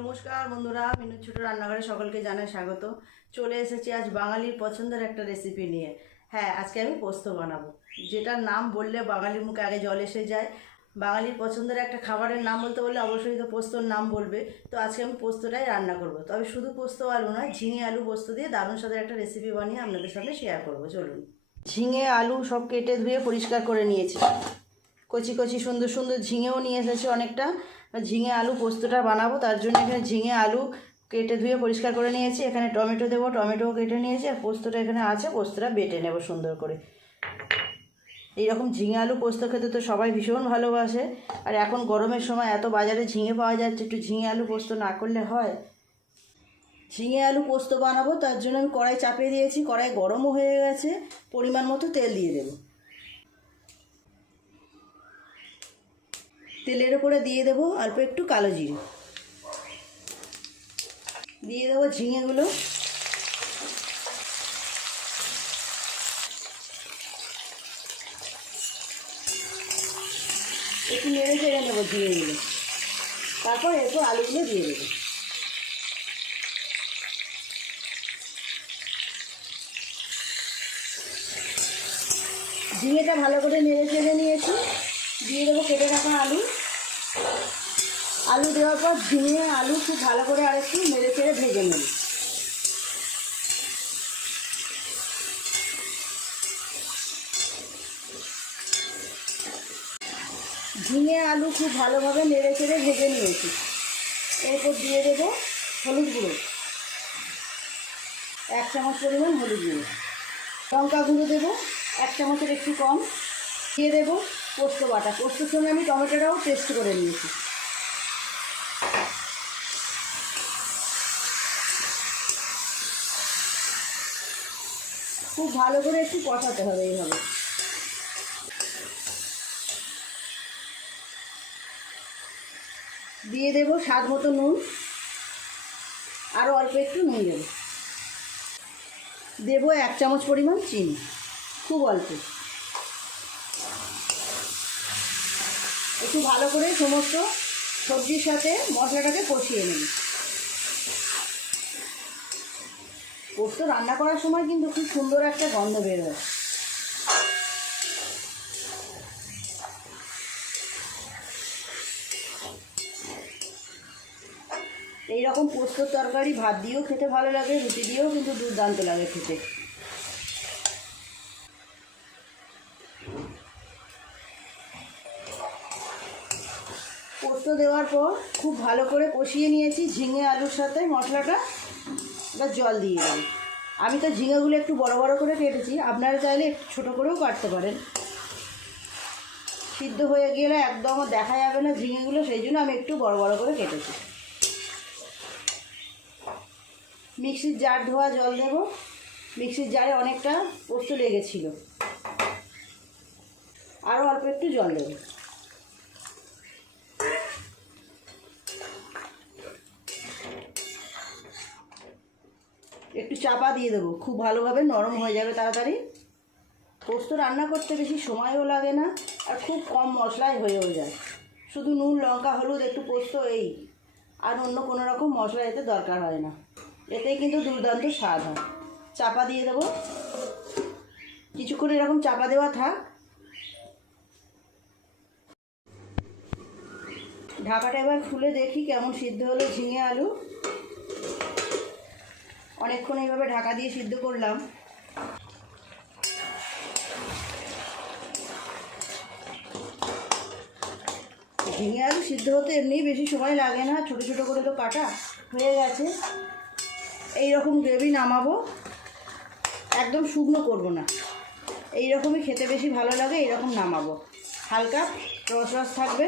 নমস্কার বন্ধুরা, মিনু ছোট রান্নাঘরে সকলকে জানাই স্বাগত। চলে এসেছি আজ বাঙালির পছন্দের একটা রেসিপি নিয়ে। হ্যাঁ, আজকে আমি পোস্ত বানাবো, যেটার নাম বললে বাঙালির মুখে আগে জল এসে যায়। বাঙালির পছন্দের একটা খাবারের নাম বলতে বললে অবশ্যই তো পোস্তর নাম বলবে। তো আজকে আমি পোস্তটাই রান্না করব, তবে শুধু পোস্ত আলু নয়, ঝিঙে আলু পোস্ত দিয়ে দারুণ স্বাদের একটা রেসিপি বানিয়ে আপনাদের সাথে শেয়ার করব। চলুন। ঝিঙে আলু সব কেটে ধুয়ে পরিষ্কার করে নিয়েছি। কচি কচি সুন্দর সুন্দর ঝিঙেও নিয়ে এসেছি অনেকটা। ঝিঙে আলু পোস্তটা বানাবো, তার জন্য এখানে ঝিঙে আলু কেটে ধুয়ে পরিষ্কার করে নিয়েছি। এখানে টমেটো দেবো, টমেটোও কেটে নিয়েছি। আর পোস্তটা এখানে আছে, পোস্তটা বেটে নেব সুন্দর করে। এইরকম ঝিঙে আলু পোস্ত খেতে তো সবাই ভীষণ ভালোবাসে। আর এখন গরমের সময় এত বাজারে ঝিঙে পাওয়া যাচ্ছে, একটু ঝিঙে আলু পোস্ত না করলে হয়? ঝিঙে আলু পোস্ত বানাবো, তার জন্য আমি কড়াই চাপিয়ে দিয়েছি। কড়াই গরমও হয়ে গেছে, পরিমাণ মতো তেল দিয়ে দেবো। তেলের উপরে দিয়ে দেবো অল্প একটু কালো জিরে, দিয়ে দেবো ঝিঙেগুলো। একটু নেড়ে চেড়ে নেবো ঝিঙেগুলো, তারপর এরপর আলুগুলো দিয়ে দেবো। ঝিঙেটা ভালো করে নেড়ে চেড়ে নিয়েছি, দিয়ে দেবো কেটে রাখা আলু। আলু দেওয়ার পর ঝিঙে আলু খুব ভালো করে আরেকটু নেড়ে চেড়ে ভেজে নেব। ঝিঙে আলু খুব ভালোভাবে নেড়ে চেড়ে ভেজে নিয়েছি। এরপর দিয়ে দেবো হলুদ গুঁড়ো, 1 চামচ পরিমাণ হলুদ গুঁড়ো। লঙ্কা গুঁড়ো দেবো 1 চামচের একটু কম। দিয়ে দেবো পোস্ত বাটা। পোস্তর সঙ্গে আমি টমেটোটাও পেস্ট করে নিয়েছি। খুব ভালো করে একটু কষাতে হবে এইভাবে। দিয়ে দেবো স্বাদ মতো নুন, আরও অল্প একটু নুন দেবো। দেবো 1 চামচ পরিমাণ চিনি, খুব অল্প। একটু ভালো করে সমস্ত সবজির সাথে মশলাটাকে কষিয়ে নেব। পোস্ত রান্না করার সময় কিন্তু খুব সুন্দর একটা গন্ধ বের হয়। এইরকম পোস্তর তরকারি ভাত দিয়েও খেতে ভালো লাগে, রুটি দিয়েও কিন্তু দুর্দান্ত লাগে খেতে। পোস্ত দেওয়ার পর খুব ভালো করে কষিয়ে নিয়েছি ঝিঙে আলুর সাথে মশলাটা। এবার জল দিয়ে দেবো। আমি তো ঝিঙেগুলো একটু বড় বড় করে কেটেছি, আপনারা চাইলে একটু ছোটো করেও কাটতে পারেন। সিদ্ধ হয়ে গেলে একদম দেখা যাবে না ঝিঙেগুলো, সেই জন্য আমি একটু বড় বড় করে কেটেছি। মিক্সির জার ধোয়া জল দেব। মিক্সির জারে অনেকটা পোস্ত লেগেছিল, আরও অল্প একটু জল দেব। একটু চাপা দিয়ে দেবো, খুব ভালোভাবে নরম হয়ে যাবে তাড়াতাড়ি। পোস্ত রান্না করতে বেশি সময়ও লাগে না, আর খুব কম মশলায় হয়েও যায়। শুধু নুন, লঙ্কা, হলুদ, একটু পোস্ত, এই আর অন্য কোনো রকম মশলা এতে দরকার হয় না। এতেই কিন্তু দুর্দান্ত স্বাদ হয়। চাপা দিয়ে দেবো, কিছুক্ষণ এরকম চাপা দেওয়া থাক। ঢাকাটা এবার খুলে দেখি কেমন সিদ্ধ হলো ঝিঙে আলু। অনেকক্ষণ এইভাবে ঢাকা দিয়ে সিদ্ধ করলাম। ঝিঙে আলু সিদ্ধ হতে এমনিই বেশি সময় লাগে না, ছোটো ছোটো করে তো কাটা হয়ে গেছে। এই রকম গ্রেভি নামাবো, একদম শুকনো করবো না, এই রকমই খেতে বেশি ভালো লাগে। এইরকম নামাবো, হালকা রস রস থাকবে।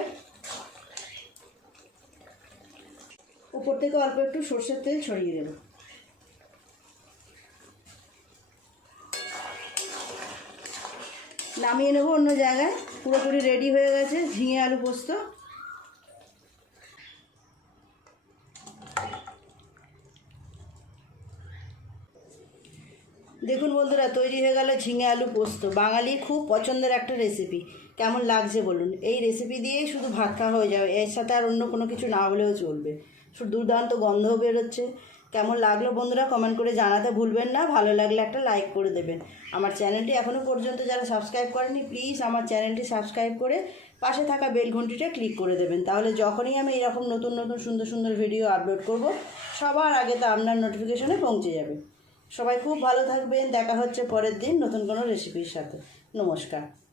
উপর থেকে অল্প একটু সর্ষের তেল ছড়িয়ে দেবো। নামিয়ে নেবো অন্য জায়গায়। পুরোপুরি রেডি হয়ে গেছে ঝিঙে আলু পোস্ত। দেখুন বন্ধুরা, তৈরি হয়ে গেল ঝিঙে আলু পোস্ত, বাঙালির খুব পছন্দের একটা রেসিপি। কেমন লাগছে বলুন? এই রেসিপি দিয়েই শুধু ভাত খাওয়া হয়ে যাবে, এর সাথে আর অন্য কোনো কিছু না হলেও চলবে। দুর্দান্ত গন্ধও বেরোচ্ছে। কেমন লাগলো বন্ধুরা কমেন্ট করে জানাতে ভুলবেন না। ভালো লাগলে একটা লাইক করে দেবেন। আমার চ্যানেলটি এখনও পর্যন্ত যারা সাবস্ক্রাইব করেনি প্লিজ আমার চ্যানেলটি সাবস্ক্রাইব করে পাশে থাকা বেল ঘন্টিটা ক্লিক করে দেবেন। তাহলে যখনই আমি এরকম নতুন নতুন সুন্দর সুন্দর ভিডিও আপলোড করব সবার আগে তা আপনার নোটিফিকেশনে পৌঁছে যাবে। সবাই খুব ভালো থাকবেন। দেখা হচ্ছে পরের দিন নতুন কোনো রেসিপির সাথে। নমস্কার।